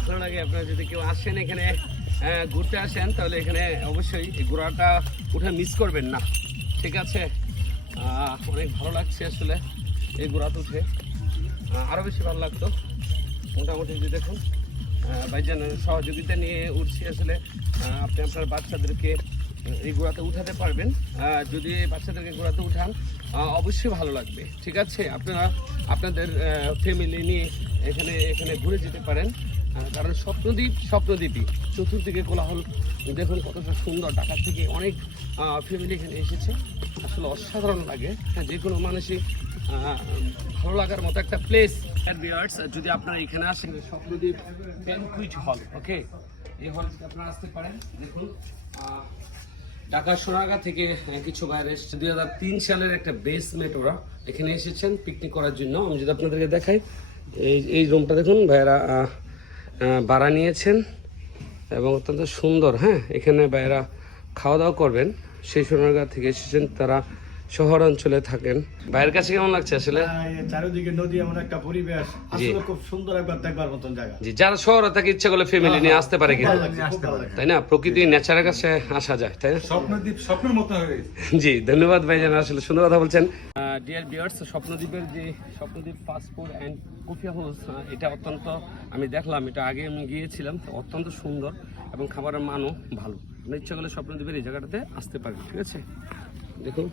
ভালো লাগে আপনারা যদি কেউ আসেন এখানে আহ, ঘুরতে আসেন তাহলে এখানে অবশ্যই এই ঘোড়াটা উঠে মিস করবেন না। ঠিক আছে? অনেক ভালো লাগছে আসলে এই ঘোড়াতে উঠে। আহ, আরও বেশি ভালো লাগতো। মোটামুটি যদি দেখুন ভাইজানের সহযোগিতা নিয়ে উঠছি আসলে। আপনি আপনার বাচ্চাদেরকে এই ঘোড়াতে উঠাতে পারবেন। যদি বাচ্চাদেরকে ঘোড়াতে উঠান অবশ্যই ভালো লাগবে। ঠিক আছে? আপনারা আপনাদের ফ্যামিলি নিয়ে এখানে এখানে ঘুরে যেতে পারেন। কারণ স্বপ্নদ্বীপ, স্বপ্নদ্বীপই। চতুর্দিকে কোলাহল। দেখুন কতটা সুন্দর। ঢাকা থেকে অনেক ফ্যামিলি এখানে এসেছে। আসলে অসাধারণ লাগে। হ্যাঁ যে কোনো মানুষই ভালো লাগার মতো একটা প্লেস যদি আপনারা এখানে আসেন, স্বপ্নদ্বীপ ব্যাংকুইট হল ওকে এই হল আপনারা আসতে পারেন। দেখুন ঢাকা সোনাগা থেকে কিছু বাইরে এসেছে। দুই হাজার তিন সালের একটা বেসমেন্ট ওরা এখানে এসেছেন পিকনিক করার জন্য। আমি যদি আপনাদেরকে দেখাই এই এই রুমটা দেখুন ভাইরা ভাড়া নিয়েছেন এবং অত্যন্ত সুন্দর হ্যাঁ? এখানে ভাইয়েরা খাওয়া দাওয়া করবেন। সেই সোনারগাঁ থেকে এসেছেন তারা শহর অঞ্চলে থাকেন। ভাইয়ের কাছে কেমন লাগছে আসলে? চারিদিকে নদী এমন একটা পরিবেশ। আসলে খুব সুন্দর একবার দেখবার মতন জায়গা। জি যারা শহরে থাকে ইচ্ছা করলে ফ্যামিলি নিয়ে আসতে পারে কিন্তু। তাই না? প্রকৃতি নেচারের কাছে আসা যায় তাই না? স্বপ্নদ্বীপ স্বপ্নের মতো হয়ে গেছে। জি ধন্যবাদ ভাইজান আসলে সুন্দর কথা বলছেন। ডিয়ার বিয়ার্স স্বপ্নদ্বীপের যে Swapnadwip fast food and coffee house এটা অত্যন্ত আমি দেখলাম এটা আগে আমি গিয়েছিলাম অত্যন্ত সুন্দর এবং খাবারের মানও ভালো। আপনার ইচ্ছা করলে স্বপ্নদ্বীপের এই জায়গাটাতে আসতে পারেন ঠিক আছে? দেখুন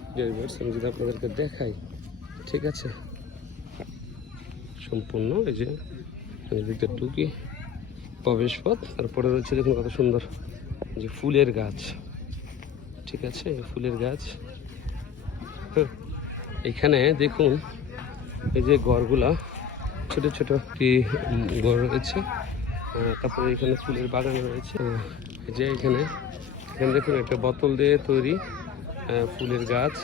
আমি যদি আপনাদেরকে দেখাই, ঠিক আছে? সম্পূর্ণ, এই যে দিকটা ঢুকি প্রবেশ পথ তারপরে রয়েছে দেখুন কত সুন্দর, যে ফুলের গাছ, ঠিক আছে? ফুলের গাছ এখানে দেখুন, এই যে গড়গুলা ছোট ছোট একটি গড় রয়েছে তারপরে এখানে ফুলের বাগান রয়েছে যে এখানে এখানে দেখুন একটা বোতল দিয়ে তৈরি ফুলের গাছ।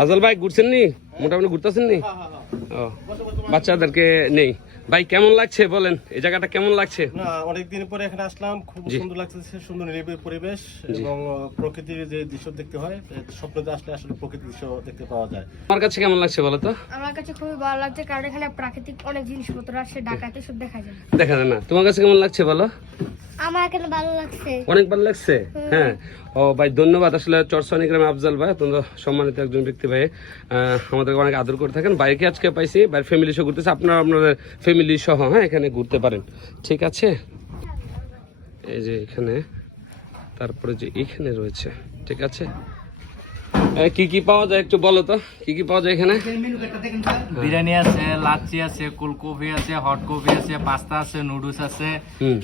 আজল ভাই ঘুরছেন নি? মোটামুটি ঘুরতেছেন নি? ও বাচ্চাদেরকে নেই। ভাই কেমন লাগছে বলেন? এই জায়গাটা কেমন লাগছে? না অনেকদিন পরে এখানে আসলাম। খুব সুন্দর লাগতেছে সুন্দর নিরিবিলি পরিবেশ এবং প্রকৃতির যে দৃশ্য দেখতে হয় স্বপ্নতে আসলে আসলে প্রকৃতির দৃশ্য দেখতে পাওয়া যায়। আমার কাছে কেমন লাগছে বলো তো? আমার কাছে খুবই ভালো লাগছে কারণ এখানে প্রাকৃতিক অনেক জিনিসপত্র আছে ঢাকাতে সব দেখা যায়। দেখা যায় না। তোমার কাছে কেমন লাগছে বলো? আমার এখানে ভালো লাগছে। অনেক ভালো লাগছে? হ্যাঁ। ও ভাই ধন্যবাদ। আসলে চরসানি গ্রামে আফজাল ভাই অত্যন্ত সম্মানিত একজন ব্যক্তি ভাই। আমাদেরকে অনেক আদর করে থাকেন। বাইকে আজকে পাইছি? বাইরে ফ্যামিলি সহ ঘুরতেছে। আপনারা আপনাদের ফ্যামিলি সহ হ্যাঁ এখানে ঘুরতে পারেন। ঠিক আছে? এই যে এখানে তারপরে যে এখানে রয়েছে ঠিক আছে? কি কি পাওয়া যায় একটু বলো তো? কি কি পাওয়া যায় এখানে? বিরিয়ানি আছে লাচ্ছি আছে কোল্ড কফি আছে হট কফি আছে পাস্তা আছে নুডলস আছে।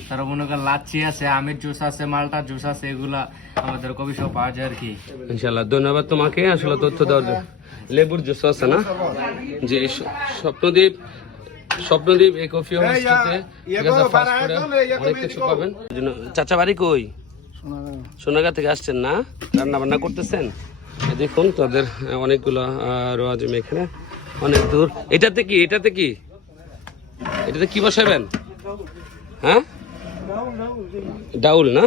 তারপর মনে করেন লাচ্ছি আছে আমের জুস আছে মালটা জুস আছে এগুলা আমাদের কফি সব পাওয়া যায় আর কি। ইনশাল্লাহ ধন্যবাদ তোমাকে আসলে তথ্য দেওয়ার জন্য। লেবুর জুস আছে না? যে স- স্বপ্নদ্বীপ স্বপ্নদ্বীপ এই কফি হাউসটাতে অনেক কিছু পাবেন। চাচা বাড়ি কই? সোনাগা। থেকে আসছেন না? রান্না বান্না করতেছেন? দেখুন, তাদের অনেকগুলো রোয়াজিম এখানে। অনেক দূর। এটাতে কি এটাতে কি? এটাতে কি বসাবেন? হ্যাঁ? ডাউল না?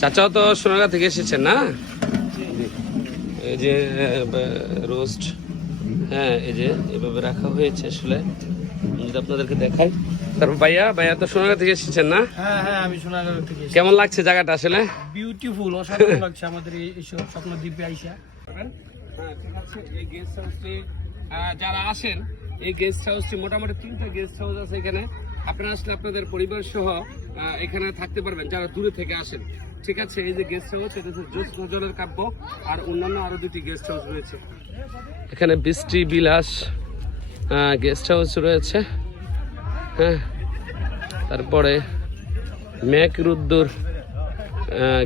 চাচাও তো সোনাগা থেকে এসেছেন না? এই যে রোস্ট। হ্যাঁ এই যে, এভাবে রাখা হয়েছে আসলে। যদি আপনাদেরকে দেখাই। তারপর ভাইয়া ভাইয়া তো সোনাগা থেকে এসেছেন না? হ্যাঁ হ্যাঁ আমি থেকে কেমন লাগছে জায়গাটা আসলে? বিউটিফুল অসাধারণ লাগছে আমাদের এই আইসা। হ্যাঁ ঠিক আছে এই গেস্ট হাউসটি যারা আসেন এই গেস্ট হাউসটি মোটামুটি তিনটা গেস্ট হাউস আছে এখানে। আপনারা আসলে আপনাদের পরিবার সহ এখানে থাকতে পারবেন যারা দূরে থেকে আসেন। ঠিক আছে এই যে গেস্ট হাউস এটা হচ্ছে জোস নজরের কাব্য আর অন্যান্য আরও দুটি গেস্ট হাউস রয়েছে। এখানে বৃষ্টি বিলাস গেস্ট হাউস রয়েছে। হ্যাঁ তারপরে ম্যাকরুদ্দুর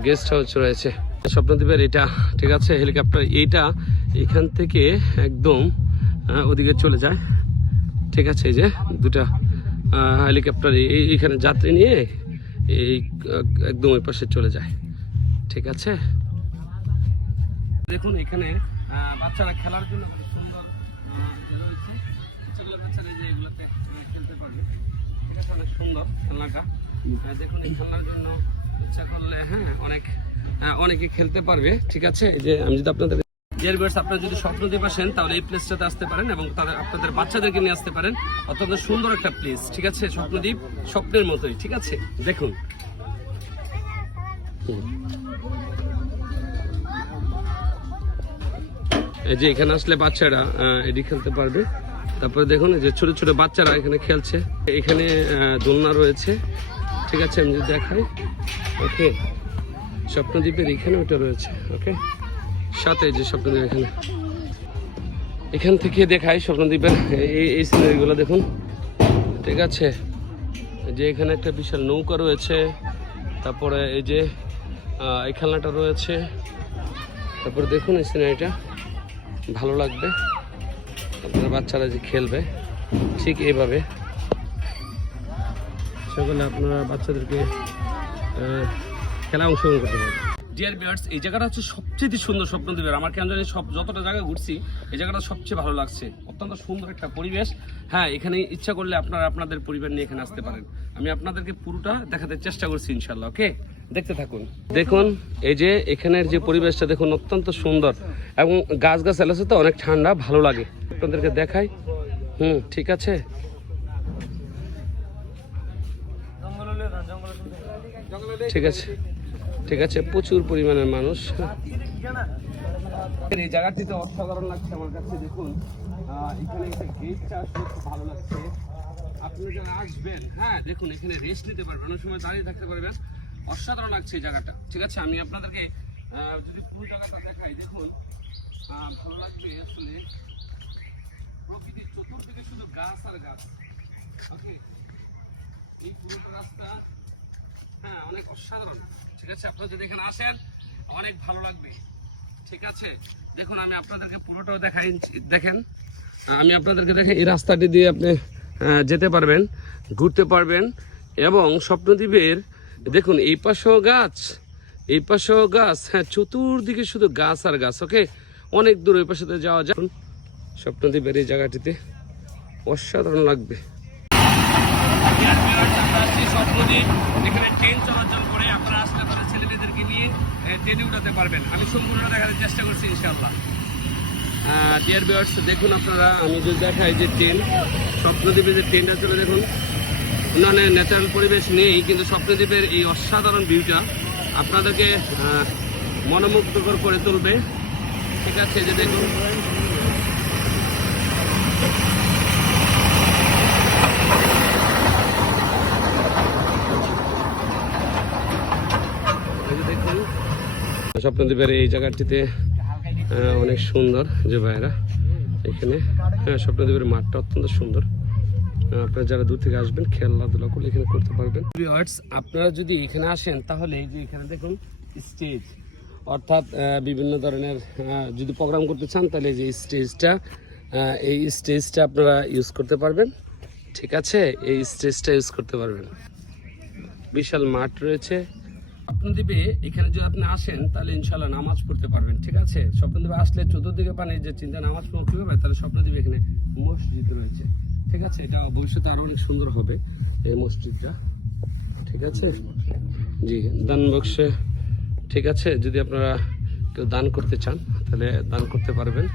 গেস্ট হাউস রয়েছে। স্বপ্নদ্বীপের এটা, ঠিক আছে? হেলিকপ্টার এইটা এখান থেকে একদম ওদিকে চলে যায়। ঠিক আছে, এই যে দুটা হেলিকপ্টার এই এইখানে যাত্রী নিয়ে এই একদম ওই পাশে চলে যায়। ঠিক আছে? দেখুন, এখানে বাচ্চারা খেলার জন্য সুন্দর রয়েছে সেগুলো বাচ্চারা এই যে এগুলোতে আহ, খেলতে পারবে ঠিক অনেক সুন্দর খেলনাটা। দেখুন এই খেলনার জন্য ইচ্ছা করলে হ্যাঁ অনেক অনেকে খেলতে পারবে, ঠিক আছে? যে আমি যদি আপনাদের ডিয়ার আপনারা যদি স্বপ্নদ্বীপ আসেন তাহলে এই প্লেসটাতে আসতে পারেন এবং তাদের আপনাদের বাচ্চাদেরকে নিয়ে আসতে পারেন। অত্যন্ত সুন্দর একটা প্লেস ঠিক আছে? স্বপ্নদ্বীপ স্বপ্নের মতোই, ঠিক আছে? দেখুন। এই যে এখানে আসলে বাচ্চারা এটি খেলতে পারবে। তারপরে দেখুন যে ছোট ছোট বাচ্চারা এখানে খেলছে। এখানে দোলনা রয়েছে। ঠিক আছে, আমি যদি দেখাই। ওকে। স্বপ্নদ্বীপের এখানে ওটা রয়েছে, ওকে? সাথে যে স্বপ্নদ্বীপ এখানে। এখান থেকে দেখাই স্বপ্নদ্বীপের এই এই সিনারিগুলো দেখুন। ঠিক আছে? যে এখানে একটা বিশাল নৌকা রয়েছে। তারপরে এই যে এই খেলনাটা রয়েছে। তারপরে দেখুন এই সিনারিটা ভালো লাগবে। আপনার বাচ্চারা যে খেলবে, ঠিক এইভাবে সেখানে আপনারা বাচ্চাদেরকে খেলা অংশগ্রহণ করতে পারবেন। ডিয়ার বিয়ার্স এই জায়গাটা হচ্ছে সবচেয়ে সুন্দর স্বপ্নদ্বীপের আমার কেন জানি সব যতটা জায়গা ঘুরছি, এই জায়গাটা সবচেয়ে ভালো লাগছে। অত্যন্ত সুন্দর একটা পরিবেশ। হ্যাঁ এখানে ইচ্ছা করলে আপনারা আপনাদের পরিবার নিয়ে এখানে আসতে পারেন। আমি আপনাদেরকে পুরোটা দেখাতে চেষ্টা করছি ইনশাল্লাহ ওকে? দেখতে থাকুন। দেখুন, এই যে এখানের যে পরিবেশটা দেখুন অত্যন্ত সুন্দর। এবং গাছ গাছ আছে তো, অনেক ঠান্ডা, ভালো লাগে। আপনাদেরকে দেখাই। হুম, ঠিক আছে? ঠিক আছে ঠিক আছে, প্রচুর পরিমাণের মানুষ। এই জায়গাটিতে অসাধারণ লাগছে আমার কাছে, দেখুন। এখানে একটা আসলে খুব ভালো লাগছে। আপনি যারা আসবেন হ্যাঁ দেখুন, এখানে রেস্ট নিতে পারবেন, অনেক সময় দাঁড়িয়ে থাকতে পারবেন। অসাধারণ লাগছে এই জায়গাটা, ঠিক আছে? আমি আপনাদেরকে যদি পুরো জায়গাটা দেখাই, দেখুন। ভালো লাগবে আসলে। প্রকৃতির চতুর্দিকে শুধু গাছ আর গাছ। ওকে এই পুরোটা রাস্তা হ্যাঁ অনেক অসাধারণ। ঠিক আছে? আপনারা যদি এখানে আসেন, অনেক ভালো লাগবে। ঠিক আছে? দেখুন, আমি আপনাদেরকে পুরোটাও দেখাই, দেখেন। আমি আপনাদেরকে দেখে এই রাস্তাটি দিয়ে আপনি যেতে পারবেন, ঘুরতে পারবেন। এবং স্বপ্নদ্বীপের দেখুন, এই পাশেও গাছ, এই পাশেও গাছ হ্যাঁ চতুর্দিকে শুধু গাছ আর গাছ ওকে অনেক দূর ওই পাশে যাওয়া যায়। স্বপ্নদ্বীপের এই জায়গাটিতে অসাধারণ লাগবে। এখানে ট্রেন চলাচল করে আপনারা নিয়ে ট্রেনে পারবেন আমি সম্পূর্ণ দেখানোর চেষ্টা করছি ডিয়ার দেখুন আপনারা, আমি যদি দেখাই যে ট্রেন স্বপ্নদ্বীপে যে ট্রেনটা চলে দেখুন না না ন্যাচারাল পরিবেশ নেই, কিন্তু স্বপ্নদ্বীপের এই অসাধারণ ভিউটা আপনাদেরকে মনোমুগ্ধকর করে তুলবে। ঠিক আছে, যে দেখুন স্বপ্নদ্বীপের এই জায়গাটিতে অনেক সুন্দর যে ভাইরা এখানে। হ্যাঁ স্বপ্নদ্বীপের মাঠটা অত্যন্ত সুন্দর। আপনারা যারা দূর থেকে আসবেন, খেলাধুলা করলে এখানে করতে পারবেন। আপনারা যদি এখানে আসেন, তাহলে এই যে এখানে দেখুন স্টেজ অর্থাৎ বিভিন্ন ধরনের যদি প্রোগ্রাম করতে চান, তাহলে এই যে স্টেজটা এই স্টেজটা আপনারা ইউজ করতে পারবেন। ঠিক আছে? এই স্টেজটা ইউজ করতে পারবেন। বিশাল মাঠ রয়েছে। স্বপ্নদ্বীপে এখানে যদি আপনি আসেন, তাহলে ইনশাল্লাহ নামাজ পড়তে পারবেন। ঠিক আছে? স্বপ্নদ্বীপে আসলে চতুর্দিকে পানি, যে চিন্তা নামাজ পড়ব কীভাবে, তাহলে স্বপ্নদ্বীপে এখানে মসজিদ রয়েছে। ঠিক আছে? এটা ভবিষ্যতে আরও অনেক সুন্দর হবে এই মসজিদটা। ঠিক আছে? জি, দান বক্সে। ঠিক আছে? যদি আপনারা কেউ দান করতে চান, তাহলে দান করতে পারবেন।